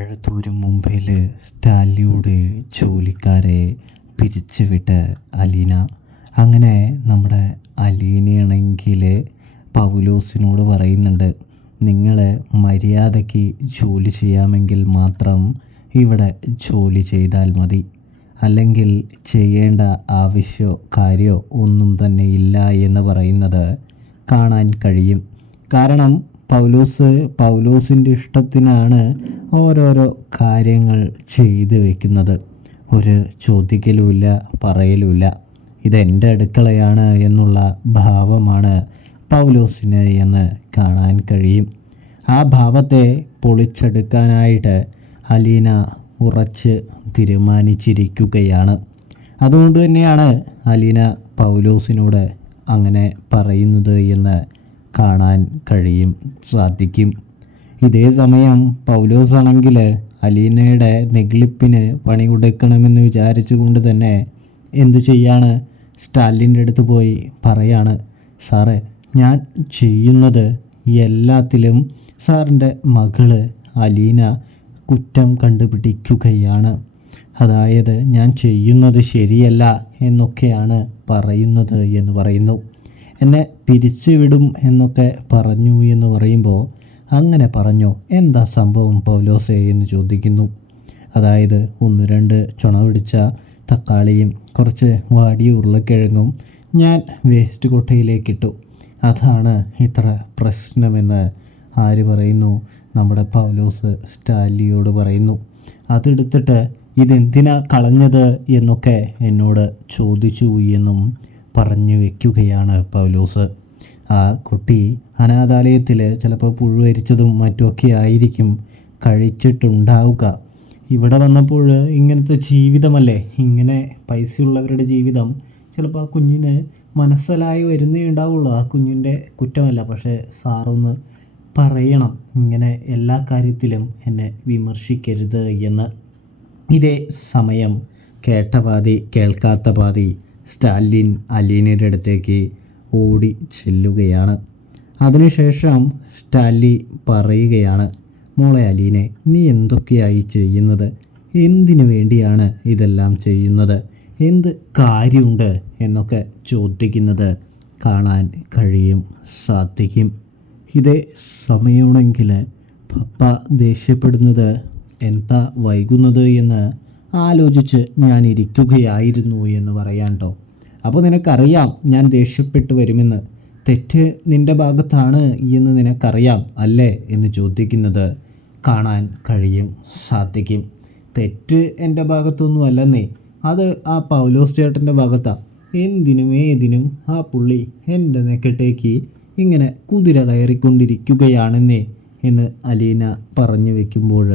എഴുത്തൂര് മുംബൈയിൽ സ്റ്റാലിയുടെ ജോലിക്കാരെ പിരിച്ചുവിട്ട് അലീന. അങ്ങനെ നമ്മുടെ അലീനയാണെങ്കിൽ പൗലോസിനോട് പറയുന്നുണ്ട്, നിങ്ങൾ മര്യാദയ്ക്ക് ജോലി ചെയ്യാമെങ്കിൽ മാത്രം ഇവിടെ ജോലി ചെയ്താൽ മതി, അല്ലെങ്കിൽ ചെയ്യേണ്ട ആവശ്യമോ കാര്യമോ ഒന്നും തന്നെ ഇല്ല എന്ന് പറയുന്നത് കാണാൻ കഴിയും. കാരണം പൗലോസിൻ്റെ ഇഷ്ടത്തിനാണ് ഓരോരോ കാര്യങ്ങൾ ചെയ്തു വയ്ക്കുന്നത്. ഒരു ചോദിക്കലുമില്ല, പറയലുമില്ല. ഇതെൻ്റെ അടുക്കളയാണ് എന്നുള്ള ഭാവമാണ് പൗലോസിന് എന്ന് കാണാൻ കഴിയും. ആ ഭാവത്തെ പൊളിച്ചെടുക്കാനായിട്ട് അലീന ഉറച്ച് തീരുമാനിച്ചിരിക്കുകയാണ്. അതുകൊണ്ട് തന്നെയാണ് അലീന പൗലോസിനോട് അങ്ങനെ പറയുന്നത് എന്ന് കാണാൻ സാധിക്കും. ഇതേ സമയം പൗലോസ് ആണെങ്കിൽ അലീനയുടെ നെഗ്ലിപ്പിന് പണി കൊടുക്കണമെന്ന് വിചാരിച്ചുകൊണ്ട് തന്നെ എന്തു ചെയ്യാണ്, സ്റ്റാലിൻ്റെ അടുത്ത് പോയി പറയാണ്, സാറേ, ഞാൻ ചെയ്യുന്നത് എല്ലാത്തിലും സാറിൻ്റെ മകള് അലീന കുറ്റം കണ്ടുപിടിക്കുകയാണ്. അതായത് ഞാൻ ചെയ്യുന്നത് ശരിയല്ല എന്നൊക്കെയാണ് പറയുന്നത് എന്ന് പറയുന്നു. എന്നെ പിരിച്ചുവിടും എന്നൊക്കെ പറഞ്ഞു എന്ന് പറയുമ്പോൾ, അങ്ങനെ പറഞ്ഞോ, എന്താ സംഭവം പൗലോസേ എന്ന് ചോദിക്കുന്നു. അതായത് 1-2 ചുണ പിടിച്ച തക്കാളിയും കുറച്ച് വാടിയ ഉരുളക്കിഴങ്ങും ഞാൻ വേസ്റ്റ് കൊട്ടയിലേക്കിട്ടു, അതാണ് ഇത്ര പ്രശ്നമെന്ന് ആര് പറയുന്നു? നമ്മുടെ പൗലോസ് സ്റ്റാലിയോട് പറയുന്നു. അതെടുത്തിട്ട് ഇതെന്തിനാ കളഞ്ഞത് എന്നൊക്കെ എന്നോട് ചോദിച്ചു എന്നും പറഞ്ഞു വയ്ക്കുകയാണ് പൗലോസ്. ആ കുട്ടി അനാഥാലയത്തിൽ ചിലപ്പോൾ പുഴുവരിച്ചതും മറ്റുമൊക്കെ ആയിരിക്കും കഴിച്ചിട്ടുണ്ടാവുക. ഇവിടെ വന്നപ്പോൾ ഇങ്ങനത്തെ ജീവിതമല്ലേ, ഇങ്ങനെ പൈസയുള്ളവരുടെ ജീവിതം ചിലപ്പോൾ ആ കുഞ്ഞിന് മനസ്സിലായി വരുന്നേ ഉണ്ടാവുള്ളൂ. ആ കുഞ്ഞിൻ്റെ കുറ്റമല്ല. പക്ഷേ സാറൊന്ന് പറയണം, ഇങ്ങനെ എല്ലാ കാര്യത്തിലും എന്നെ വിമർശിക്കരുത് എന്ന്. ഇതേ സമയം കേട്ട പാതി കേൾക്കാത്ത പാതി സ്റ്റാലിൻ അലീനയുടെ അടുത്തേക്ക് ഓടി ചെല്ലുകയാണ്. അതിനുശേഷം സ്റ്റാലി പറയുകയാണ്, മോളെ അലീനെ, നീ എന്തൊക്കെയായി ചെയ്യുന്നത്? എന്തിനു വേണ്ടിയാണ് ഇതെല്ലാം ചെയ്യുന്നത്? എന്ത് കാര്യമുണ്ട് എന്നൊക്കെ ചോദിക്കുന്നത് കാണാൻ സാധിക്കും. ഇതേ സമയമാണെങ്കിൽ പപ്പ ദേഷ്യപ്പെടുന്നത് എന്താ വൈകുന്നത് എന്ന് ആലോചിച്ച് ഞാൻ ഇരിക്കുകയായിരുന്നു എന്ന് പറയാൻ കേട്ടോ. അപ്പോൾ നിനക്കറിയാം ഞാൻ ദേഷ്യപ്പെട്ട് വരുമെന്ന്. തെറ്റ് നിൻ്റെ ഭാഗത്താണ് എന്ന് നിനക്കറിയാം അല്ലേ എന്ന് ചോദിക്കുന്നത് കാണാൻ സാധിക്കും. തെറ്റ് എൻ്റെ ഭാഗത്തൊന്നും അല്ലെന്നേ, അത് ആ പൗലോസ് ചേട്ടൻ്റെ ഭാഗത്താണ്. എന്തിനും ഏതിനും ആ പുള്ളി എൻ്റെ നെക്കട്ടേക്ക് ഇങ്ങനെ കുതിര കയറിക്കൊണ്ടിരിക്കുകയാണെന്നേ എന്ന് അലീന പറഞ്ഞു വയ്ക്കുമ്പോൾ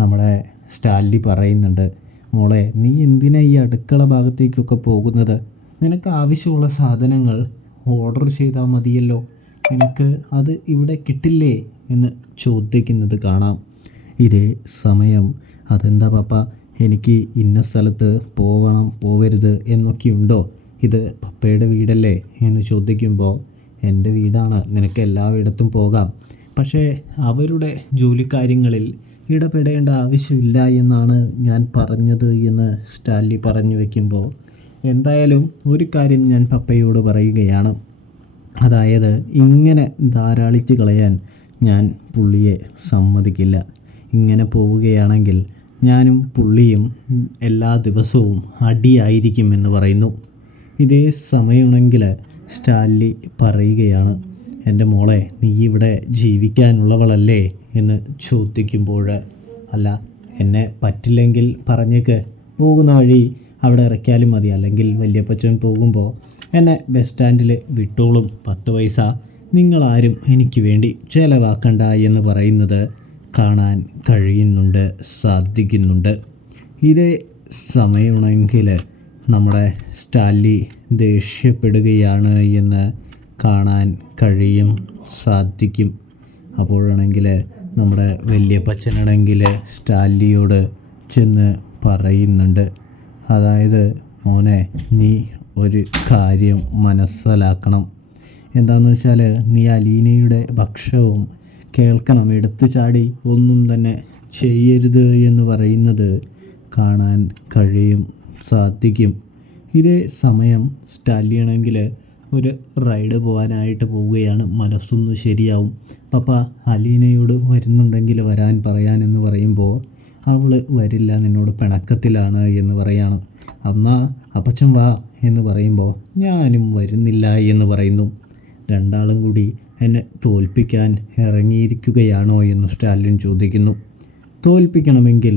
നമ്മുടെ സ്റ്റാലി പറയുന്നുണ്ട്, മോളെ, നീ എന്തിനാ ഈ അടുക്കള ഭാഗത്തേക്കൊക്കെ പോകുന്നത്? നിനക്ക് ആവശ്യമുള്ള സാധനങ്ങൾ ഓർഡർ ചെയ്താൽ മതിയല്ലോ, നിനക്ക് അത് ഇവിടെ കിട്ടില്ലേ എന്ന് ചോദിക്കുന്നത് കാണാം. ഇതേ സമയം അതെന്താ പപ്പ, എനിക്ക് ഇന്ന സ്ഥലത്ത് പോവരുത് എന്നൊക്കെയുണ്ടോ? ഇത് പപ്പയുടെ വീടല്ലേ എന്ന് ചോദിക്കുമ്പോൾ, എൻ്റെ വീടാണ്, നിനക്ക് എല്ലായിടത്തും പോകാം, പക്ഷേ അവരുടെ ജോലിക്കാര്യങ്ങളിൽ ഇടപെടേണ്ട ആവശ്യമില്ല എന്നാണ് ഞാൻ പറഞ്ഞത് എന്ന് സ്റ്റാലി പറഞ്ഞു വയ്ക്കുമ്പോൾ, എന്തായാലും ഒരു കാര്യം ഞാൻ പപ്പയോട് പറയുകയാണ്. അതായത് ഇങ്ങനെ ധാരാളിച്ച് കളയാൻ ഞാൻ പുള്ളിയെ സമ്മതിക്കില്ല. ഇങ്ങനെ പോവുകയാണെങ്കിൽ ഞാനും പുള്ളിയും എല്ലാ ദിവസവും അടിയായിരിക്കും എന്ന് പറയുന്നു. ഇതേ സമയമാണെങ്കിൽ സ്റ്റാലി പറയുകയാണ്, എൻ്റെ മോളെ, നീ ഇവിടെ ജീവിക്കാനുള്ളവളല്ലേ എന്ന് ചോദിക്കുമ്പോൾ, അല്ല, എന്നെ പറ്റില്ലെങ്കിൽ പറഞ്ഞേക്ക്, പോകുന്ന വഴി അവിടെ ഇറക്കിയാലും മതി, അല്ലെങ്കിൽ വല്യപ്പച്ചൻ പോകുമ്പോൾ എന്നെ ബസ് സ്റ്റാൻഡിൽ വിട്ടോളും, 10 പൈസ നിങ്ങളാരും എനിക്ക് വേണ്ടി ചിലവാക്കണ്ട എന്ന് പറയുന്നത് കാണാൻ സാധിക്കുന്നുണ്ട്. ഇതേ സമയമാണെങ്കിൽ നമ്മുടെ സ്റ്റാലി ദേഷ്യപ്പെടുകയാണ് എന്ന് കാണാൻ സാധിക്കും. അപ്പോഴാണെങ്കിൽ നമ്മുടെ വല്യപ്പച്ചനാണെങ്കിൽ സ്റ്റാലിയോട് ചെന്ന് പറയുന്നുണ്ട്, അതായത് മോനെ, നീ ഒരു കാര്യം മനസ്സിലാക്കണം. എന്താണെന്ന് വെച്ചാൽ നീ അലീനയുടെ ഭക്ഷണവും കേൾക്കണം. എടുത്തു ചാടി ഒന്നും തന്നെ ചെയ്യരുത് എന്ന് പറയുന്നത് കാണാൻ സാധിക്കും. ഇതേ സമയം സ്റ്റാലിയാണെങ്കിൽ ഒരു റൈഡ് പോകാനായിട്ട് പോവുകയാണ്. മനസ്സൊന്ന് ശരിയാവും. പപ്പ അലീനയോട് വരുന്നുണ്ടെങ്കിൽ വരാൻ പറയാനെന്ന് പറയുമ്പോൾ അവൾ വരില്ല, നിന്നോട് പിണക്കത്തിലാണ് എന്ന് പറയാണ്. എന്നാ അപ്പച്ചൻ വാ എന്ന് പറയുമ്പോൾ ഞാനും വരുന്നില്ല എന്ന് പറയുന്നു. രണ്ടാളും കൂടി എന്നെ തോൽപ്പിക്കാൻ ഇറങ്ങിയിരിക്കുകയാണോ എന്ന് സ്റ്റാലിൻ ചോദിക്കുന്നു. തോൽപ്പിക്കണമെങ്കിൽ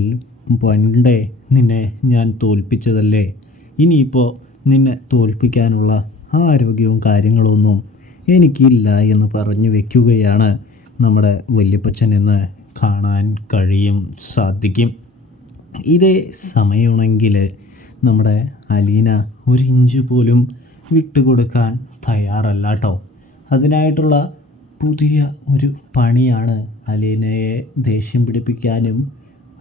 പണ്ടേ നിന്നെ ഞാൻ തോൽപ്പിച്ചതല്ലേ, ഇനിയിപ്പോൾ നിന്നെ തോൽപ്പിക്കാനുള്ള ആരോഗ്യവും കാര്യങ്ങളൊന്നും എനിക്കില്ല എന്ന് പറഞ്ഞു വയ്ക്കുകയാണ് നമ്മുടെ വല്യപ്പച്ചൻ എന്ന് കാണാൻ സാധിക്കും. ഇതേ സമയമാണെങ്കിൽ നമ്മുടെ അലീന ഒരു ഇഞ്ച് പോലും വിട്ടുകൊടുക്കാൻ തയ്യാറല്ല കേട്ടോ. അതിനായിട്ടുള്ള പുതിയ ഒരു പണിയാണ് അലീനയെ ദേഷ്യം പിടിപ്പിക്കാനും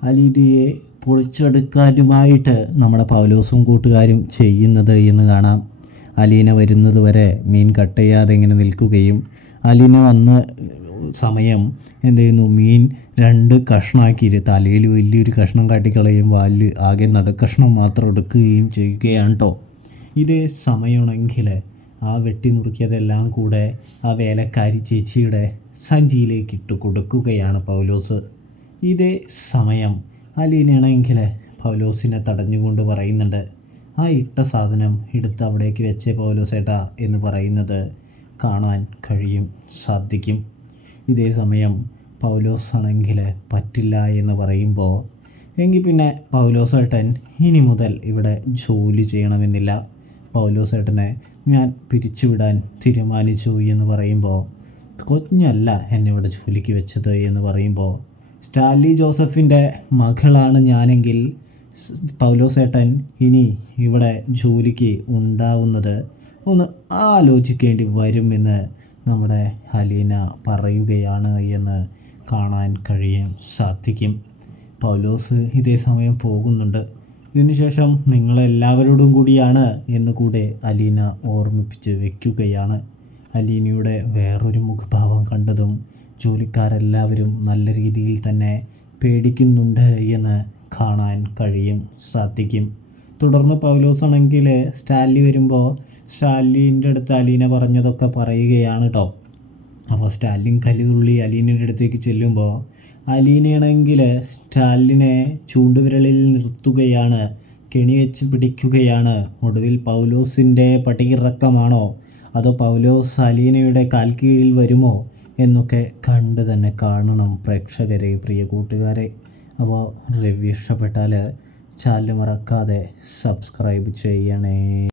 അലീനയെ പൊളിച്ചെടുക്കാനുമായിട്ട് നമ്മുടെ പൗലോസും കൂട്ടുകാരും ചെയ്യുന്നത് എന്ന് കാണാം. അലീന വരുന്നത് വരെ മീൻ കട്ട് ചെയ്യാതെ ഇങ്ങനെ നിൽക്കുകയും അലീന വന്ന സമയം എന്ത് ചെയ്യുന്നു, മീൻ 2 കഷ്ണമാക്കിയിട്ട് തലയിൽ വലിയൊരു കഷ്ണം കാട്ടിക്കളയും, വാല് ആകെ നടുക്കഷ്ണം മാത്രം എടുക്കുകയും ചെയ്യുകയാണ് കേട്ടോ. ഇതേ സമയമാണെങ്കിൽ ആ വെട്ടി നുറുക്കിയതെല്ലാം കൂടെ ആ വേലക്കാരി ചേച്ചിയുടെ സഞ്ചിയിലേക്ക് ഇട്ട് കൊടുക്കുകയാണ് പൗലോസ്. ഇതേ സമയം അലീനയാണെങ്കിൽ പൗലോസിനെ തടഞ്ഞുകൊണ്ട് പറയുന്നുണ്ട്, ആ ഇട്ട സാധനം എടുത്ത് അവിടേക്ക് വെച്ചേ പൗലോസേട്ടാ എന്ന് പറയുന്നത് കാണാൻ സാധിക്കും. ഇതേ സമയം പൗലോസ് ആണെങ്കിൽ പറ്റില്ല എന്ന് പറയുമ്പോൾ എങ്കിൽ പിന്നെ പൗലോസേട്ടൻ ഇനി മുതൽ ഇവിടെ ജോലി ചെയ്യണമെന്നില്ല, പൗലോസേട്ടനെ ഞാൻ പിരിച്ചുവിടാൻ തീരുമാനിച്ചു എന്ന് പറയുമ്പോൾ കുഞ്ഞല്ല എന്നെ ഇവിടെ ജോലിക്ക് വെച്ചത് എന്ന് പറയുമ്പോൾ സ്റ്റാൻലി ജോസഫിൻ്റെ മകളാണ് ഞാനെങ്കിൽ പൗലോസേട്ടൻ ഇനി ഇവിടെ ജോലിക്ക് ഉണ്ടാവുന്നത് ഒന്ന് ആലോചിക്കേണ്ടി വരുമെന്ന് നമ്മുടെ അലീന പറയുകയാണ് എന്ന് കാണാൻ സാധിക്കും. പൗലോസ് ഇതേ സമയം പോകുന്നുണ്ട്. ഇതിനുശേഷം നിങ്ങളെല്ലാവരോടും കൂടിയാണ് എന്ന് കൂടെ അലീന ഓർമ്മിപ്പിച്ച് വയ്ക്കുകയാണ്. അലീനയുടെ വേറൊരു മുഖഭാവം കണ്ടതും ജോലിക്കാരെല്ലാവരും നല്ല രീതിയിൽ തന്നെ പേടിക്കുന്നുണ്ട് എന്ന് കാണാൻ സാധിക്കും. തുടർന്ന് പൗലോസ് ആണെങ്കിൽ സ്റ്റാൻലി വരുമ്പോൾ സ്റ്റാൻലിൻ്റെ അടുത്ത് അലീന പറഞ്ഞതൊക്കെ പറയുകയാണ് കേട്ടോ. അപ്പോൾ സ്റ്റാലിൻ കലിതുള്ളി അലീനയുടെ അടുത്തേക്ക് ചെല്ലുമ്പോൾ അലീനയാണെങ്കിൽ സ്റ്റാലിനെ ചൂണ്ടുവിരലിൽ നിർത്തുകയാണ്, കെണി വെച്ച് പിടിക്കുകയാണ്. ഒടുവിൽ പൗലോസിൻ്റെ പടിയിറക്കമാണോ അതോ പൗലോസ് അലീനയുടെ കാൽക്കീഴിൽ വരുമോ എന്നൊക്കെ കണ്ട് തന്നെ കാണണം പ്രേക്ഷകരെ, പ്രിയ കൂട്ടുകാരെ. അപ്പോൾ റിവ്യൂ ഇഷ്ടപ്പെട്ടാൽ ചാനൽ മറക്കാതെ സബ്സ്ക്രൈബ് ചെയ്യണേ.